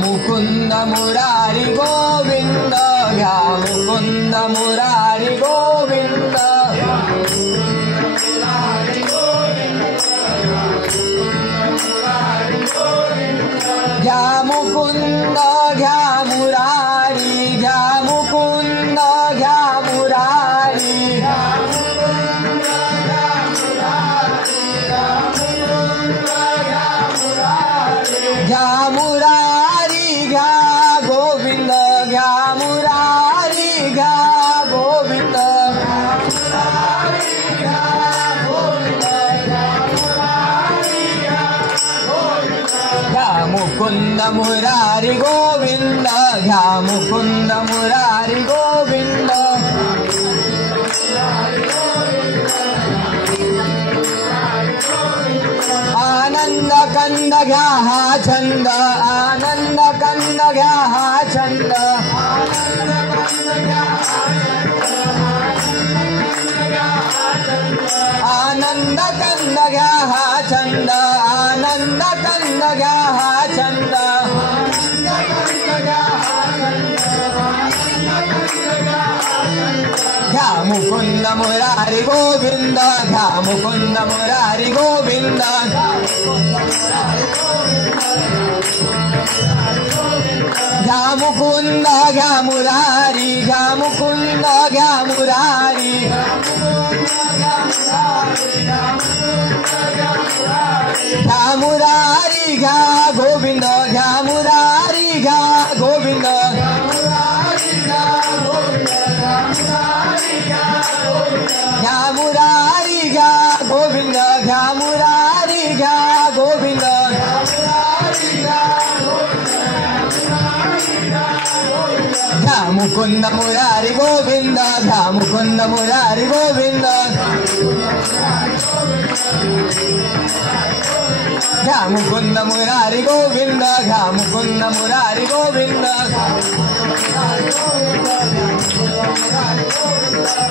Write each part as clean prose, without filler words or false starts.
मुकुंद मुरारी गोविंद घ्या मुकुंद मुरारी गोविंद घ्या मुकुंद घ्या मुरारी घ्या मुकुंद घ्या मुरारी घ्या मुरारी घ्या गोविंद घ्या मुरारी घ्या गोविंद घ्या मुकुंद मुरारी गोविंद घ्या मुकुंद मुरारी गोविंद आनंद कंद घ्या हा छंद आनंद कंद घ्या हा छंद आनंद कंद घ्या हा छंद आनंद कंद घ्या हा छंद घ्या मुकुंद मुरारी गोविंद घ्या मुकुंद मुरारी गोविंद घ्या मुकुंद घ्या मुरारी घ्या मुकुंद घ्या मुरारी घ्या मुरारी घ्या गोविंद घ्या मुरारी घ्या गोविंद घ्या मुरारी घ्या गोविंद घ्या मुरारी घ्या गोविंद घ्या मुकुंद मुरारी गोविंद घ्या मुकुंद मुरारी गोविंद घ्या मुकुंद मुरारी गोविंद घ्या मुकुंद मुरारी गोविंद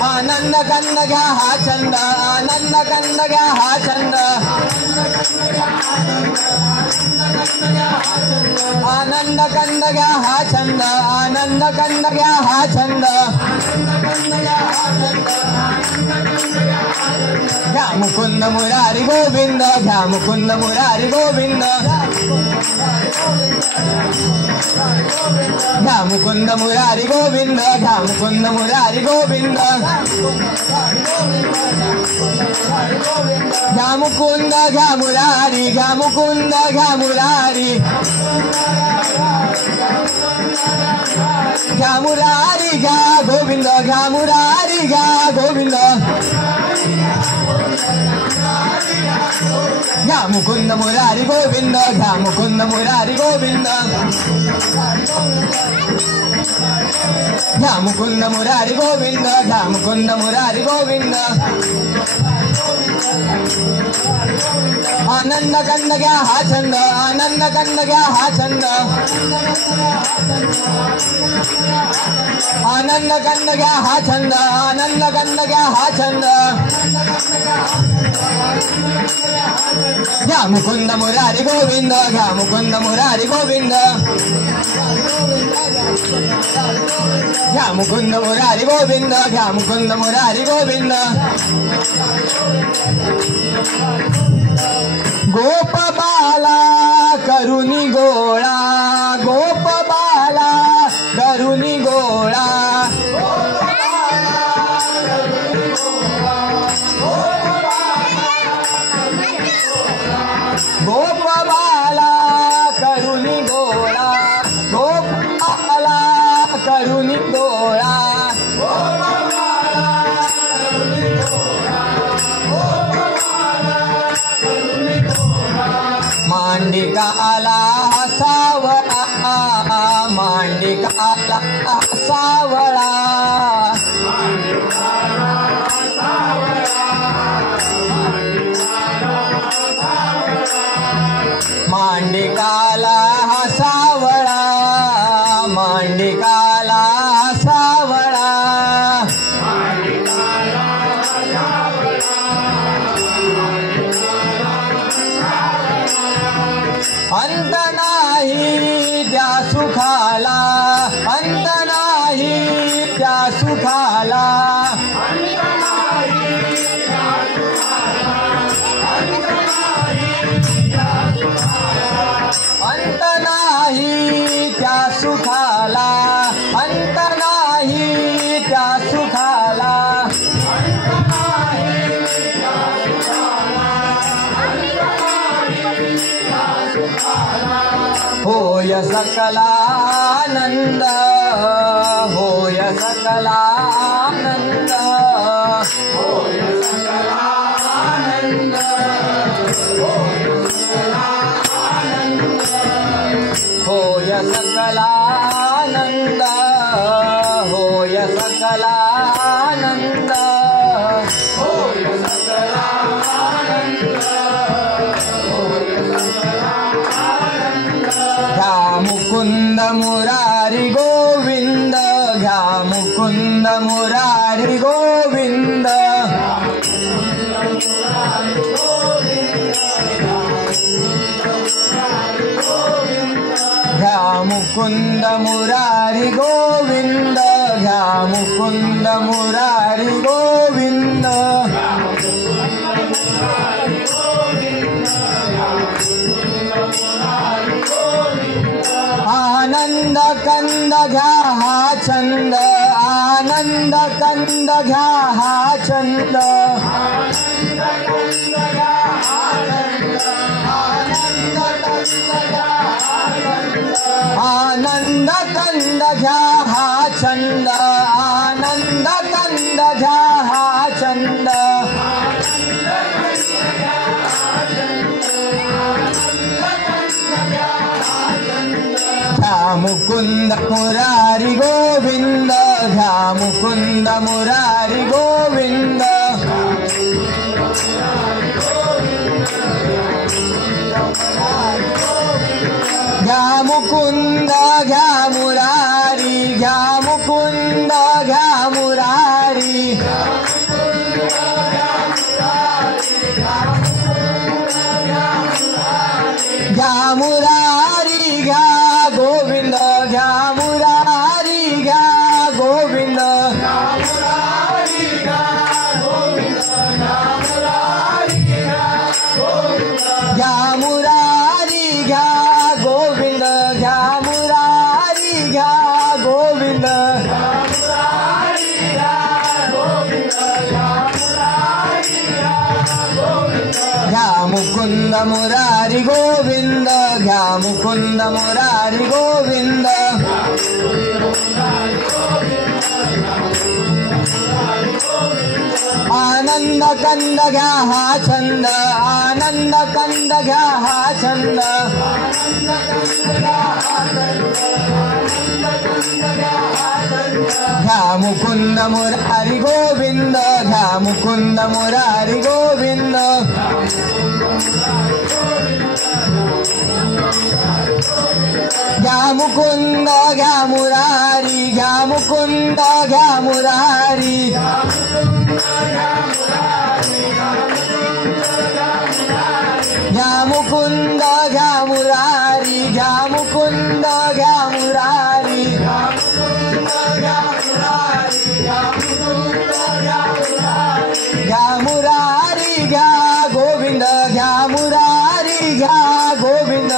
आनंद कंद घ्या हा छंद आनंद कंद घ्या हा छंद आनंद कंद घ्या हा छंद आनंद कंद घ्या हा छंद घ्या मुकुंद मुरारी गोविंद घ्या मुकुंद मुरारी गोविंद घ्या मुकुंद मुरारी गोविंद घ्या मुकुंद मुरारी गोविंद घ्या मुकुंद घ्या मुरारी घ्या मुकुंद घ्या मुरारी घ्या मुरारी घ्या गोविंद घ्या मुरारी घ्या गोविंद घ्या मुकुंद मुरारी गोविंद घ्या मुकुंद मुरारी गोविंद घ्या मुकुंद मुरारी गोविंद घ्या मुकुंद मुरारी गोविंद आनंद कंद घ्या हा छंद आनंद कंद घ्या हा छंद आनंद कंद घ्या हा छंद आनंद कंद घ्या हा छंद घ्या मुकुंद मुरारी गोविंद घ्या मुकुंद मुरारी गोविंद घ्या मुकुंद मुरारी गोविंद घ्या मुकुंद मुरारी गोविंद गोप बाला करुणी गोळा गोप बाला करुणी गोळा गोप बाला करुणी गोळा गोप बाला करुणी गोळा मांडिका आला सावर मांडिकाला सावळा मांडिकाला सावळा मांडिकाला सावळा अंत नाही त्या सुखाला अंत नाही त्या सुखाला अंत नाही त्या सुखाला अंत नाही त्या सुखाला होय सकलानंद होय सकलानंद होय सकलानंद होय सकलानंद होय सकलानंद होय सकलानंद घ्या मुकुंद मुरारी गोविंद घ्या मुकुंद मुरारी गोविंद घ्या मुकुंद मुरारी गोविंद घ्या मुकुंद मुरारी गोविंद आनंद कंद घ्या हा छंद आनंद कंद घ्या हा छंद आनंद कंद घ्या हा छंद आनंद कंद घ्या हा छंद घ्या मुकुंद मुरारी गोविंद घ्या मुकुंद मुरारी गोविंद घ्या मुकुंद घ्या मुरारी घ्या मुकुंद घ्या मुरारी घ्या मुरारी घ्या गोविंद घ्या मुरारी घ्या गोविंद घ्या मुरारी घ्या गोविंद घ्या मुरारी घ्या गोविंद घ्या मुकुंद मुरारी गोविंद घ्या मुकुंद मुरारी गोविंद आनंद कंद घ्या हा छंद आनंद कंद घ्या हा छंद घ्या मुकुंद मुरारी गोविंद घ्या मुकुंद मुरारी गोविंद घ्या मुकुंद घ्या मुरारी घ्या मुकुंद घ्या मुरारी घ्या मुकुंद घ्या मुरारी घ्या मुकुंद घ्या मुरारी घ्या मुरारी घ्या गोविंद घ्या मुरारी घ्या गोविंद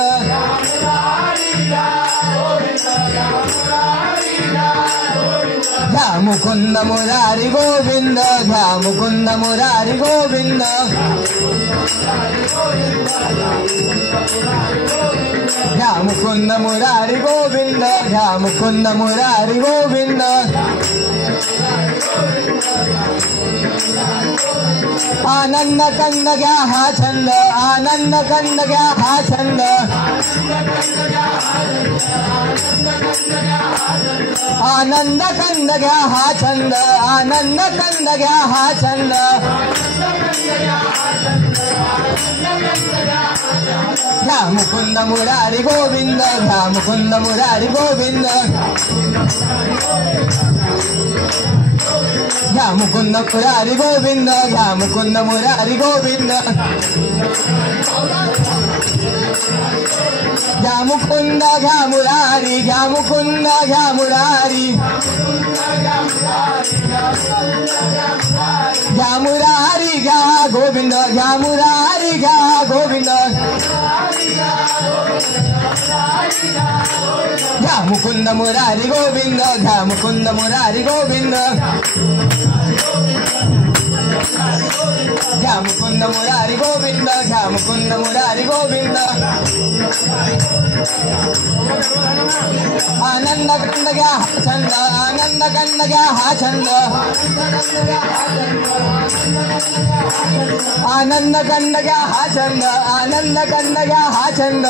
घ्या मुकुंद मुरारी गोविंद घ्या मुकुंद मुरारी गोविंद घ्या मुकुंद मुरारी गोविंद घ्या मुकुंद मुरारी गोविंद आनंद कंद घ्या हा छंद आनंद कंद घ्या हा छंद आनंद कंद घ्या हा छंद आनंद कंद घ्या हा छंद घ्या मुकुंद मुरारी गोविंद घ्या मुकुंद मुरारी गोविंद घ्या मुकुंद मुरारी गोविंद घ्या मुकुंद मुरारी गोविंद घ्या मुकुंद घ्या मुरारी घ्या मुकुंद घ्या मुरारी घ्या मुरारी घ्या गोविंद घ्या मुरारी घ्या गोविंद घ्या मुकुंद मुरारी गोविंद घ्या मुकुंद मुरारी गोविंद घ्या मुकुंद मुरारी गोविंद घ्या मुकुंद मुरारी गोविंद आनंद कंद घ्या हा छंद आनंद कंद घ्या हा छंद आनंद कंद घ्या हा छंद आनंद कंद घ्या हा छंद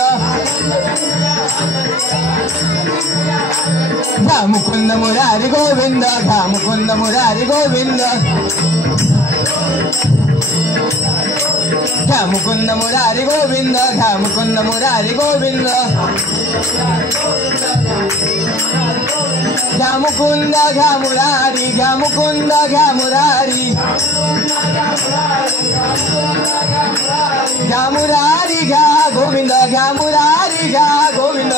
घ्या मुकुंद मुरारी गोविंद घ्या मुकुंद मुरारी गोविंद घ्या मुकुंद मुरारी गोविंद घ्या मुकुंद मुरारी गोविंद घ्या मुकुंद घ्या मुरारी घ्या मुकुंद घ्या मुरारी घ्या मुरारी घ्या गोविंद घ्या मुरारी घ्या गोविंद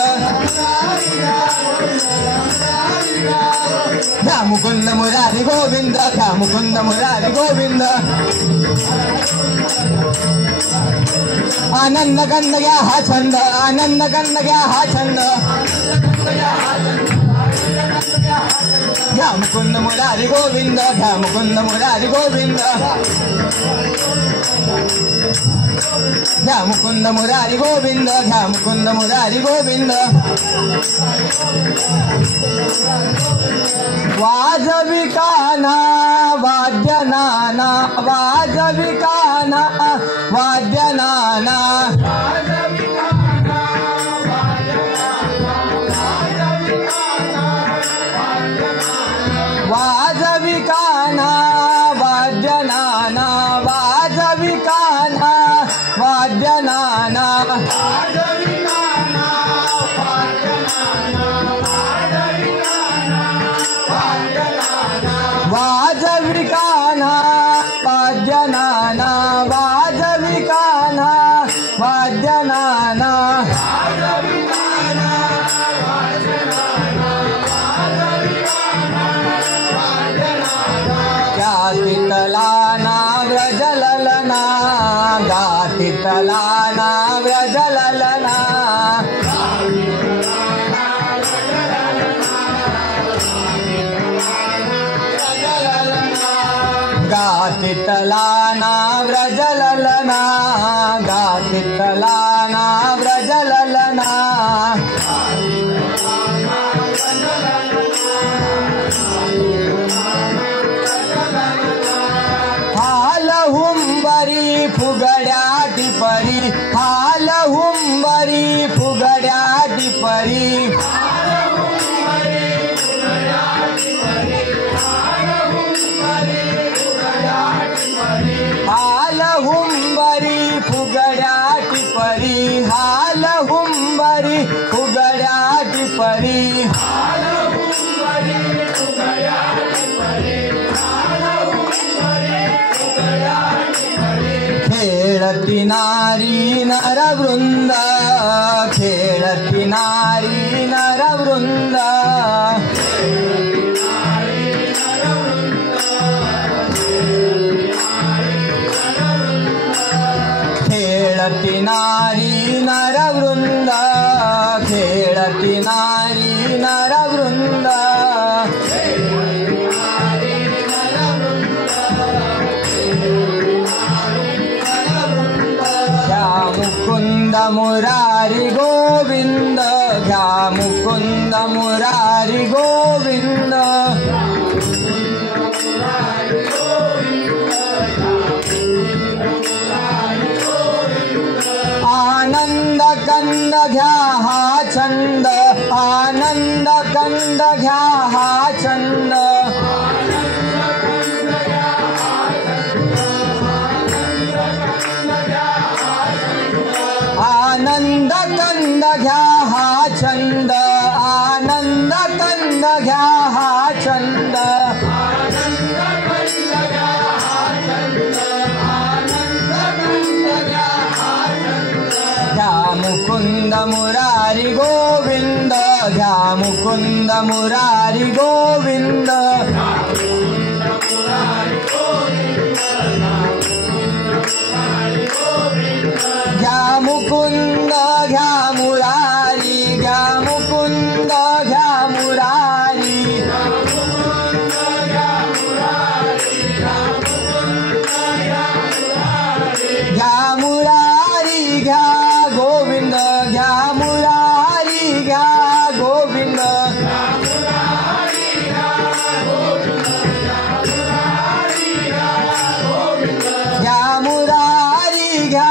घ्या मुकुंद मुरारी गोविंद घ्या मुकुंद मुरारी गोविंद आनंद कंद घ्या हा छंद आनंद कंद घ्या हा छंद घ्या मुकुंद मुरारी गोविंद घ्या मुकुंद मुरारी गोविंद घ्या मुकुंद मुरारी गोविंद घ्या मुकुंद मुरारी गोविंद वाजवी काना वाद्य नाना वाजवी काना वाद्य नाना वाजवी काना वाद्य नाना वाजवी काना वाद्य नाना वाजवी काना वाद्य नाना वाजवी काना वाद्य नाना गातितलाना व्रजललना गातितलाना व्रजललना गातितलाना व्रजललना गातितलाना व्रजललना हालहुंबरी फुगड्या टिपरी हालहुंबरी फुगड्या टिपरी हालहुंबरी फुगड्या टिपरी हालहुंबरी फुगड्या टिपरी खेळती नारी नरवृंद खेळती नारी नरवृंद खेळती नारी नरवृंद खेळती नारी नरवृंद मुकुंद मुरारी गोविंद घ्या मुकुंद मुरारी गोविंद आनंद कंद घ्या हा छंद आनंद कंद घ्या हा छंद आनंद कंद घ्या हा छंद आनंद कंद घ्या हा छंद घ्या मुकुंद मुरारी गोविंद घ्या मुकुंद मुरारी गोविंद घ्या मुकुंद घ्या मुरारी घ्या मुकुंद घ्या मुरारी घ्या मुरारी घ्या गोविंद घ्या मुरारी घ्या गोविंद घ्या मुरारी घ्या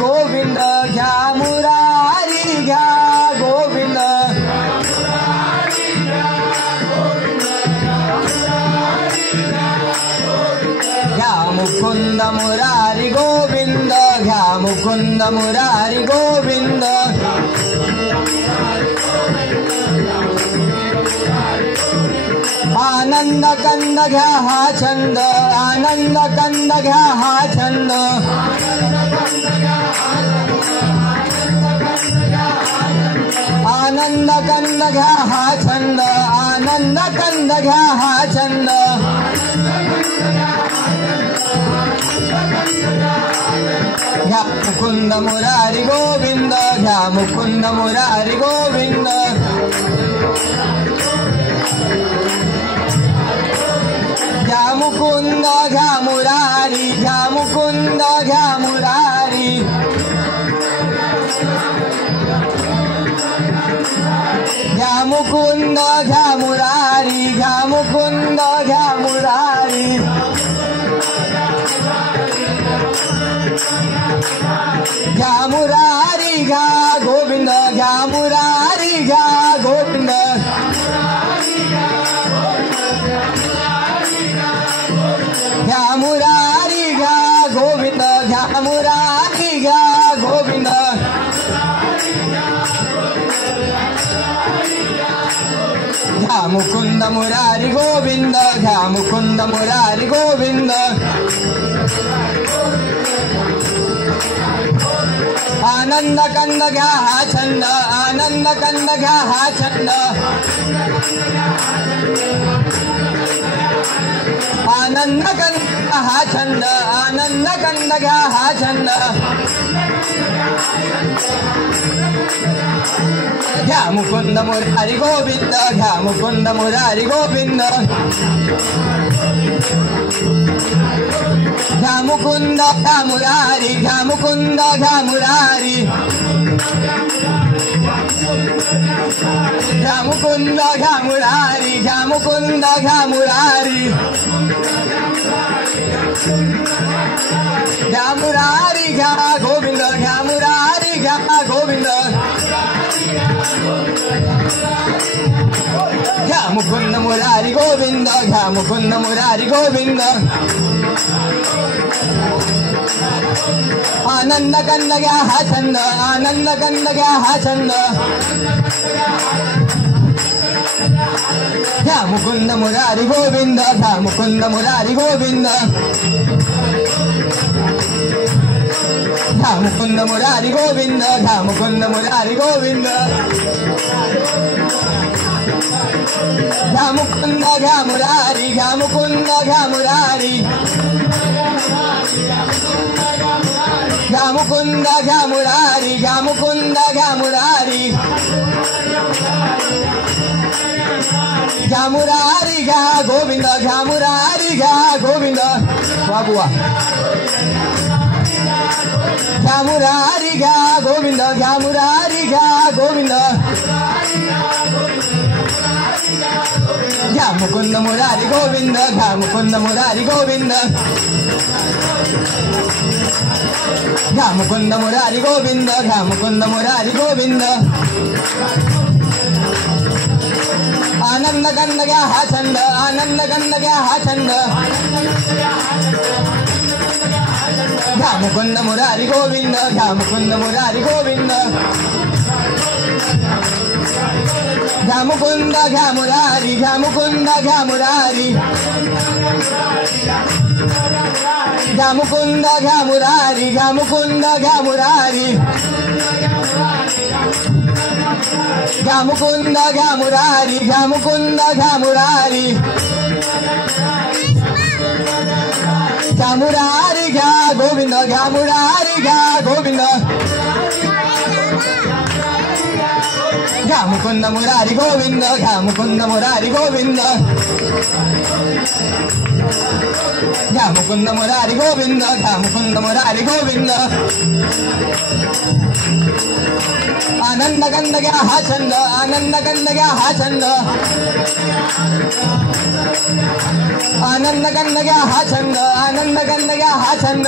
गोविंद घ्या मुरारी घ्या गोविंद घ्या मुकुंद मुरारी गोविंद घ्या मुकुंद मुरारी गोविंद आनंद कंद घ्या हा छंद आनंद कंद घ्या हा छंद आनंद कंद घ्या हा छंद आनंद कंद घ्या हा छंद घ्या मुकुंद मुरारी गोविंद घ्या मुकुंद मुरारी गोविंद घ्या मुकुंद घ्या मुरारी घ्या मुकुंद घ्या मुरारी घ्या मुकुंद घ्या मुरारी घ्या मुकुंद घ्या मुरारी घ्या मुरारी घ्या गोविंद घ्या मुरारी घ्या गोविंद घ्या मुरारी घ्या गोविंद घ्या मुरारी घ्या गोविंद घ्या मुकुंद मुरारी गोविंद घ्या मुकुंद मुरारी गोविंद आनंद कंद घ्या हा छंद आनंद कंद घ्या हा छंद आनंद कंद हा छंद आनंद कंद घ्या हा छंद घ्या मुकुंद मुरारी गोविंद घ्या मुकुंद मुरारी गोविंद घ्या मुकुंद घ्या मुरारी घ्या मुकुंद घ्या मुरारी घ्या मुकुंद घ्या मुरारी घ्या मुकुंद घ्या मुरारी घ्या मुरारी घ्या गोविंद घ्या मुरारी घ्या गोविंद घ्या मुकुंद मुरारी गोविंद घ्या मुकुंद मुरारी गोविंद आनंद कंद घ्या हा छंद आनंद कंद घ्या हा छंद घ्या मुकुंद मुरारी गोविंद घ्या मुकुंद मुरारी गोविंद घ्या मुकुंद मुरारी गोविंद घ्या मुकुंद मुरारी गोविंद घ्या मुकुंद घ्या मुरारी घ्या मुकुंद घ्या मुरारी घ्या मुकुंद घ्या मुरारी घ्या मुकुंद घ्या मुरारी घ्या मुरारी घ्या गोविंद घ्या मुरारी घ्या गोविंद वा बुवा घ्या मुरारी घ्या गोविंद घ्या मुरारी घ्या गोविंद घ्या मुकुंद मुरारी गोविंद घ्या मुकुंद मुरारी गोविंद घ्या मुकुंद मुरारी गोविंद घ्या मुकुंद मुरारी गोविंद आनंद कंद घ्या हा छंद, आनंद कंद घ्या हा छंद, घ्या मुकुंद मुरारी गोविंद, घ्या मुकुंद मुरारी गोविंद, घ्या मुकुंद घ्या मुरारी, घ्या मुकुंद घ्या मुरारी, घ्या मुकुंद घ्या मुरारी, घ्या मुकुंद घ्या मुरारी, घ्या मुकुंद घ्या मुरारी, घ्या मुकुंद घ्या मुरारी, घ्या मुरारी घ्या गोविंद, घ्या मुरारी घ्या गोविंद, घ्या मुकुंद मुरारी गोविंद, घ्या मुकुंद मुरारी गोविंद, घ्या मुकुंद मुरारी गोविंद, घ्या मुकुंद मुरारी गोविंद, आनंद कंद घ्या हा छंद, आनंद कंद घ्या हा छंद, आनंद कंद घ्या हा छंद, आनंद कंद घ्या हा छंद,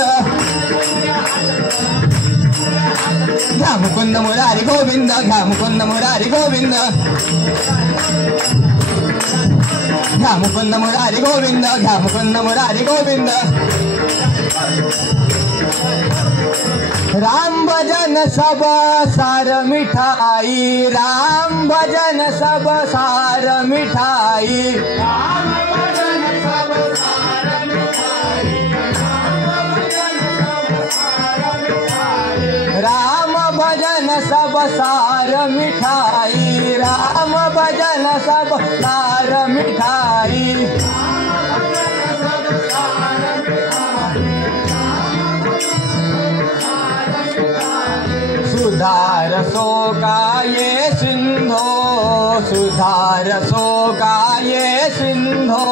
घ्या मुकुंद मुरारी गोविंद, घ्या मुकुंद मुरारी गोविंद, घ्या मुकुंद मुरारी गोविंद, घ्या मुकुंद मुरारी गोविंद, राम भजन सब सार मिठाई, राम भजन सब सार मिठाई, राम भजन सब सार मिठाई, राम भजन सब सार मिठाई, सुधार सो का ये सिंधो, सुधार सो का ये सिंधो,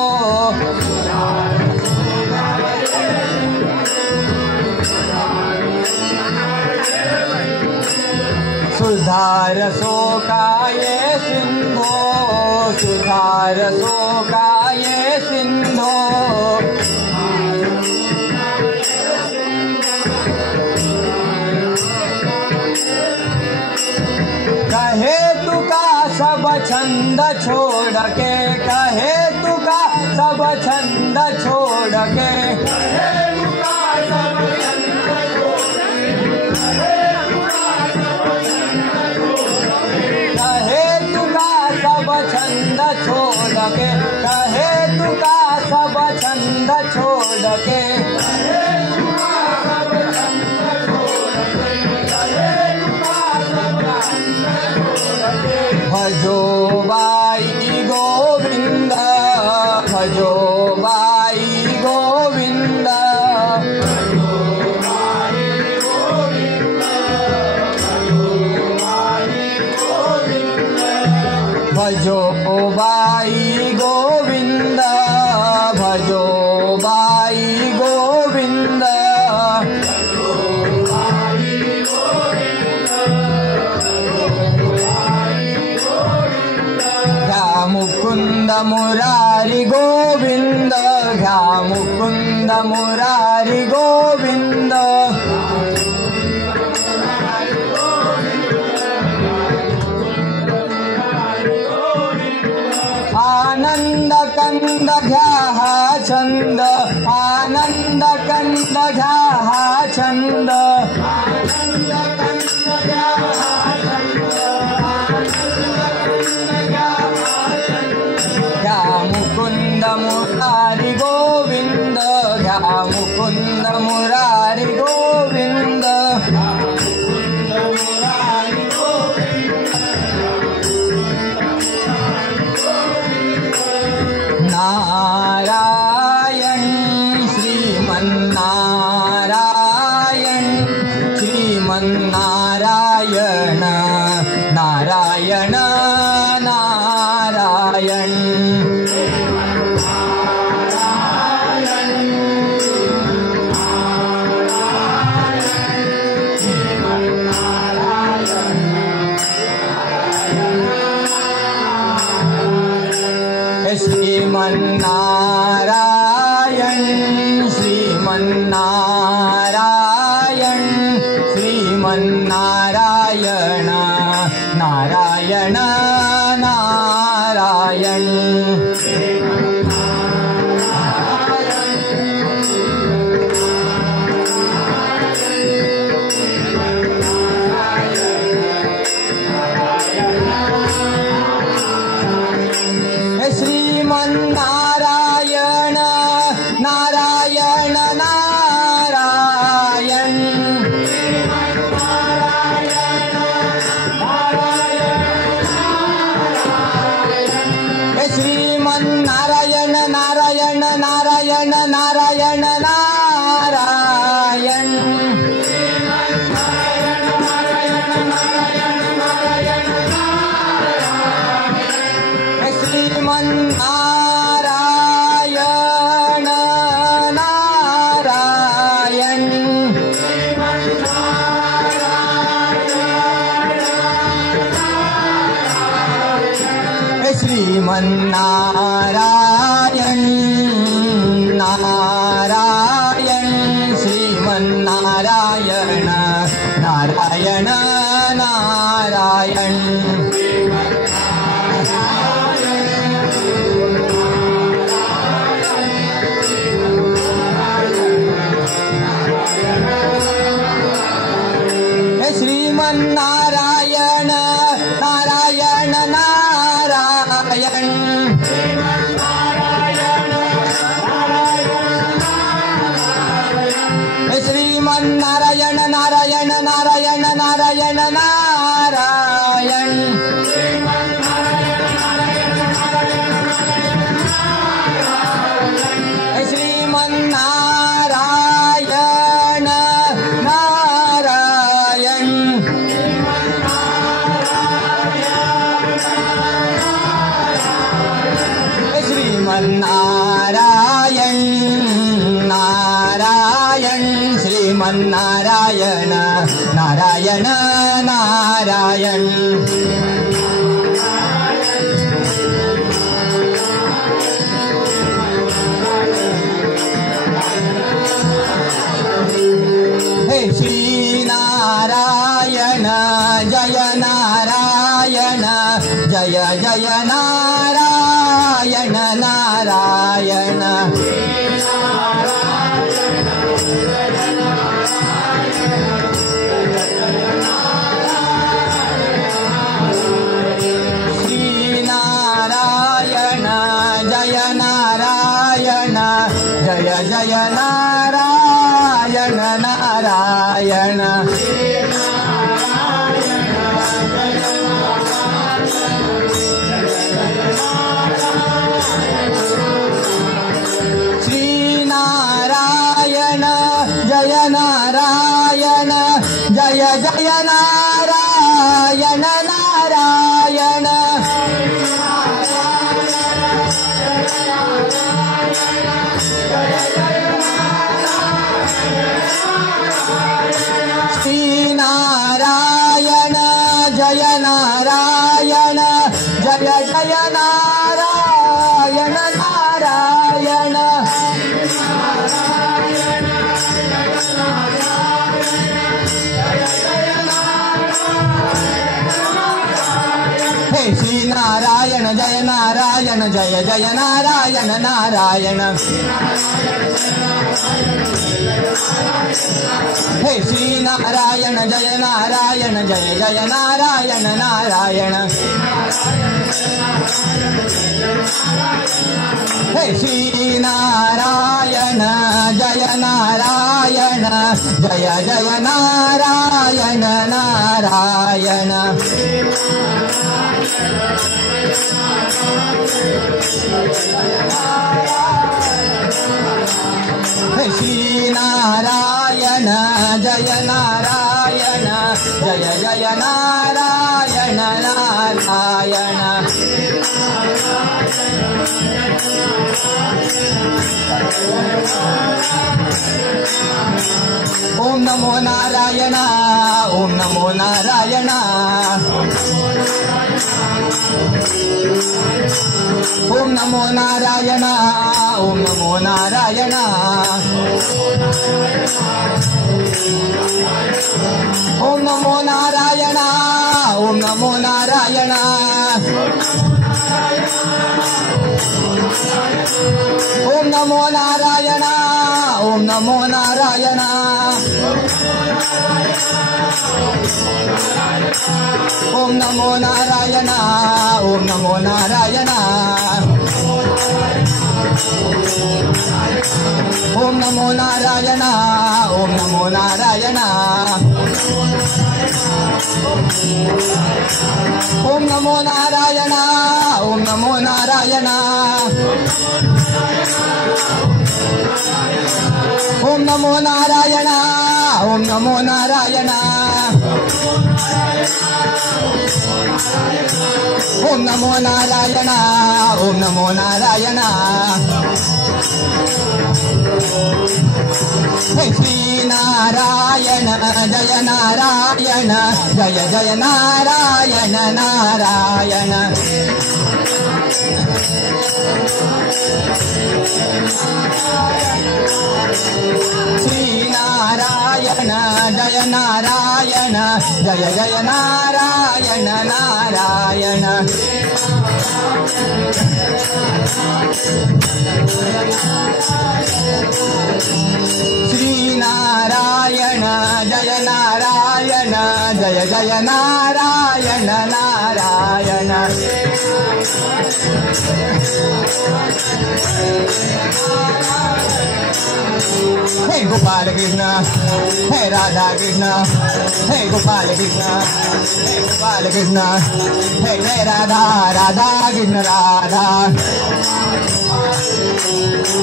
सुधार सो का ये सिंधो, सुधार सो का ये सिंधो, कहे तुका सब छंद छोड़ के, कहे तुका सब छंद छोड़ के, छंद छोड़ के, कहे तुका सब छंद छोड़ के, भजो बाई गोविंद, भजो बाई गोविंद, भजो बाई गोविंद, भजो बाई गोविंद, घ्या मुकुंद मुरारी गोविंद, घ्या मुकुंद मुरारी गोविंद, आनंद कंद घ्या हा छंद, आनंद कंद घ्या हा छंद, आनंद कंद घ्या हा छंद, घ्या मुकुंद मुरारी गोविंद, घ्या मुकुंद मुरारी गोविंद, नारायण श्रीमन्नारायण, श्रीमन्नारायण, नारायण नारायण, श्रीमन्नारायण, श्रीमन्नारायण, श्रीमन्नारायण, नारायण श्रीमन्नारायण नारायण श्रीमन्नारायण नारायण नारायण श्रीमन्नारायण नारायण नारायण श्रीमन्नारायण नारायण नारायण नारायण नारायण श्रीमन्नारायण नारायण श्रीमन्नारायण नारायण श्रीमन्नारायण नारायण नारायण हे श्री नारायण जय नारायण जय जय नारायण नारायण श्री नारायण जय नारायण जय जय नारायण नारायण श्री नारायण जय नारायण जय जय नारायण नारायण श्री नारायण जय नारायण जय जय नारायण नारायण हे श्री नारायण जय नारायण जय जय नारायण नारायण हे श्री नारायण जय नारायण जय जय नारायण नारायण हे श्री नारायण जय नारायण जय जय नारायण नारायण हे श्री नारायण जय नारायण जय जय नारायण नारायण ओम नमो नारायण ओम नमो नारायण ओम नमो नारायण ओम नमो नारायण ओम नमो नारायण ओम नमो नारायण ओम नमो नारायण ओम नमो नारायण ओम नमो नारायण ओम नमो नारायण ओम नमो नारायण ओम नमो नारायण ओम नमो नारायण ओम नमो नारायण ओम नमो नारायण ओम नमो नारायण ओम नमो नारायण ओम नमो नारायण श्री नारायण जय नारायण जय जय नारायण नारायण श्री नारायण जय नारायण जय जय नारायण नारायण श्री नारायण जय नारायण जय जय नारायण नारायण हे गोपाल कृष्ण हे राधा कृष्ण हे गोपाल कृष्ण हे गोपाल कृष्ण हे जय राधा राधा कृष्ण राधा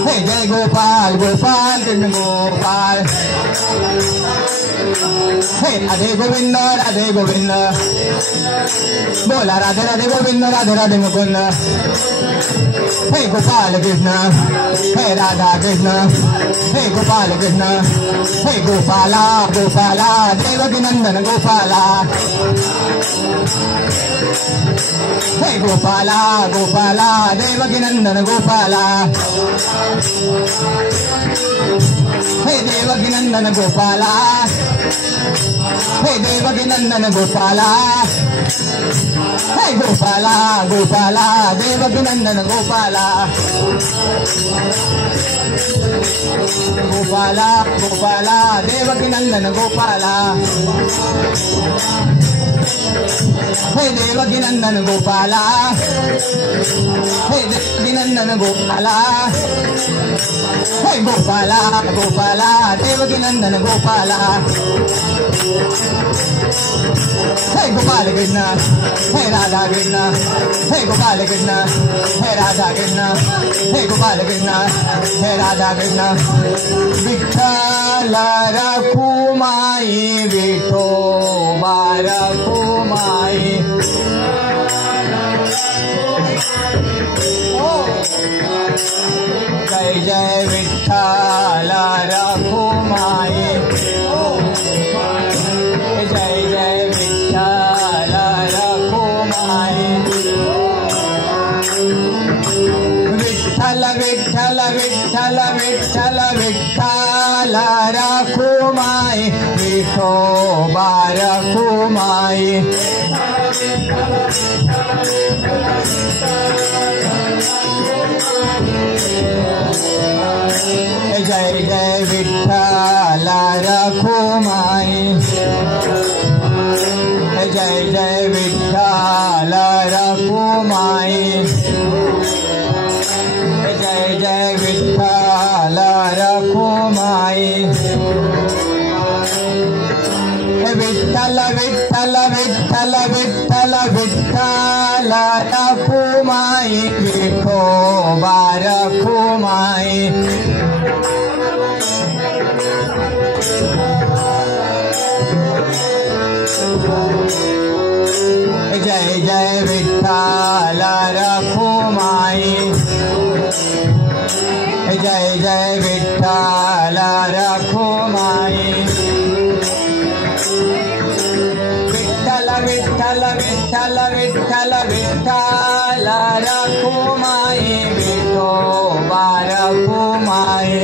हे जय गोपाल गोपाल कृष्ण गोपाल हे राधे गोविंद बोला राधे राधे गोविंद राधे राधे मुकुंद हे गोपाल कृष्ण हे राधा कृष्ण हे गोपाल कृष्ण हे गोपाला गोपाला देवकी नंदन गोपाला हे गोपाला गोपाला देवकी नंदन गोपाला हे देवकी नंदन गोपाला हे देवकी नंदन गोपाला हे गोपाला गोपाला देवकी नंदन गोपाला गोपाला गोपाला देवकी नंदन गोपाला हे देवकी नंदन गोपाला हे देवकी नंदन गोपाला हे गोपाला गोपाला देवकी नंदन गोपाला हे गोपाल कृष्ण हे राधा कृष्ण हे गोपाल कृष्ण हे राधा कृष्ण हे गोपाल कृष्ण हे राधा कृष्ण विठ्ठल रखुमाई विठोबा रखुमाई जय जय विठ्ठल रखुमाई जय जय विठ्ठल रखुमाई विठ्ठल विठ्ठल विठ्ठल विठ्ठल विठ्ठल रखुमाई विठोबा रखुमाई जय जय विठ्ठल रखुमाई जय जय विठ्ठल रखुमाई जय जय विठ्ठल रखुमाई विठ्ठल विठ्ठल विठ्ठल विठ्ठल विठ्ठल रखुमाई विठोबा रखुमाई जय जय विठ्ठल रखुमाई जय जय विठ्ठल रखुमाई विठ्ठल विठ्ठल विठ्ठल विठ्ठल विठ्ठल रखुमाई विठोबा रखुमाई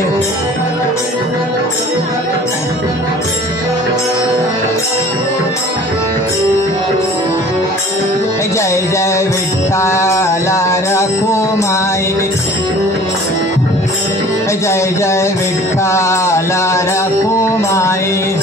जय जय विठ्ठल रखुमाई जय जय विठ्ठल रखुमाई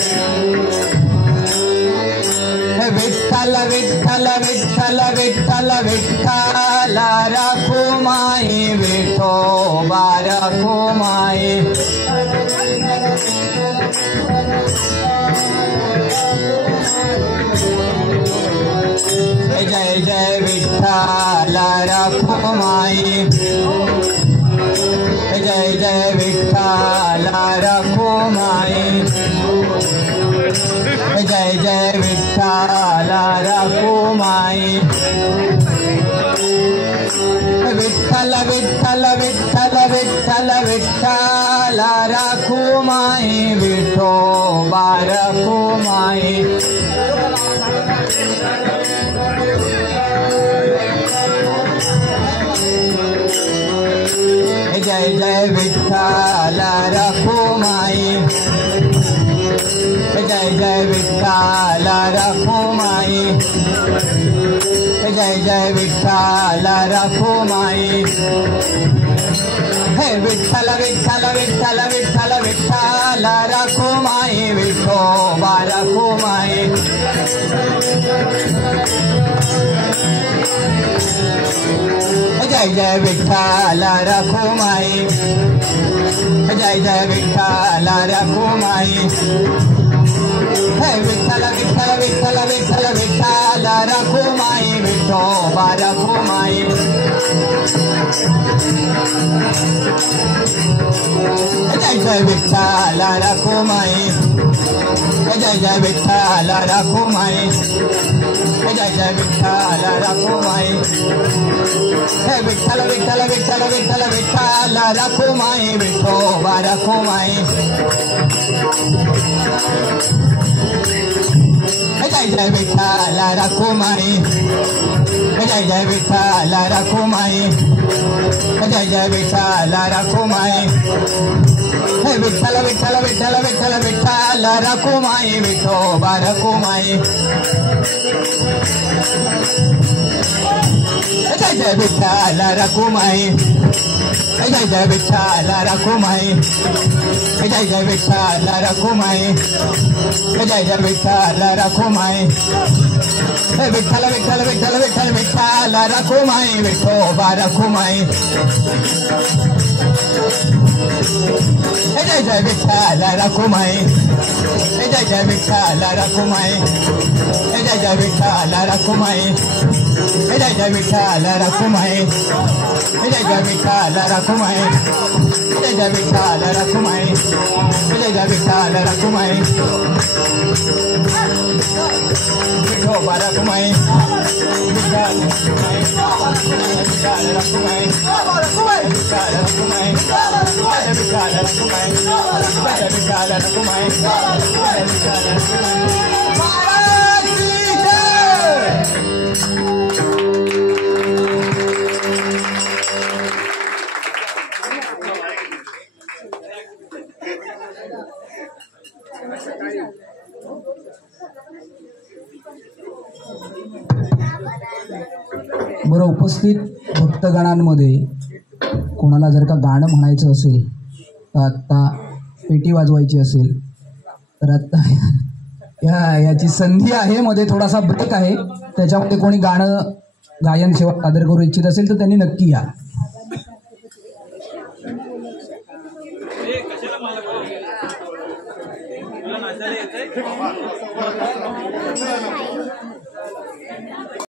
विठ्ठल विठ्ठल विठ्ठल विठ्ठल विठ्ठल रखुमाई विठोबा रखुमाई जय जय विठ्ठल रखुमाई जय जय विठ्ठल रखुमाई जय जय विठ्ठल रखुमाई विठ्ठल विठ्ठल विठ्ठल विठ्ठल विठ्ठल रखुमाई विठोबा रखुमाई जय जय विठ्ठल रखुमाई जय जय विठ्ठल रखुमाई हे विठ्ठल विठ्ठल विठ्ठल विठ्ठल विठ्ठल रखुमाई विठोबा रखुमाई जय जय विठ्ठल रखुमाई जय जय विठ्ठल रखुमाई हे विठ्ठल विठ्ठल विठ्ठल विठ्ठल विठ्ठल रखुमाई विठोबा रखुमाई जय जय विठ्ठल रखुमाई जय जय विठ्ठल रखुमाई जय जय विठ्ठल रखुमाई हे विठ्ठल विठ्ठल विठ्ठल विठ्ठल विठ्ठल रखुमाई विठोबा रखुमाई जय जय विठ्ठल रखुमाई जय जय विठ्ठल रखुमाई जय जय विठ्ठल रखुमाई हे विठ्ठल विठ्ठल विठ्ठल विठ्ठल विठ्ठल रखुमाई विठोबा रखुमाई जय जय विठ्ठल रखुमाई जय जय विठ्ठल रखुमाई जय जय विठ्ठल रखुमाई जय जय विठ्ठल रखुमाई हे विठ्ठल विठ्ठल विठ्ठल विठ्ठल विठ्ठल रखुमाई विठोबा रखुमाई जय जय विठ्ठल रखुमाई जय जय विठ्ठल रखुमाई जय जय विठ्ठल रखुमाई जय जय विठ्ठल रखुमाई जय जय विठ्ठल रखुमाई जय जय विठ्ठल रखुमाई जय जय विठ्ठल रखुमाई विठोबा रखुमाई विठ्ठल रखुमाई विठ्ठल रखुमाई विठ्ठल रखुमाई विठ्ठल रखुमाई विठ्ठल रखुमाई बरं, उपस्थित भक्तगणांमध्ये कोणाला जर का गाणं म्हणायचं असेल तर आत्ता पेटी वाजवायची असेल तर आत्ता याची संधी आहे. मध्ये थोडासा ब्रेक आहे, त्याच्यामध्ये कोणी गाणं गायन सेवा सादर करू इच्छित असेल तर त्यांनी नक्की या.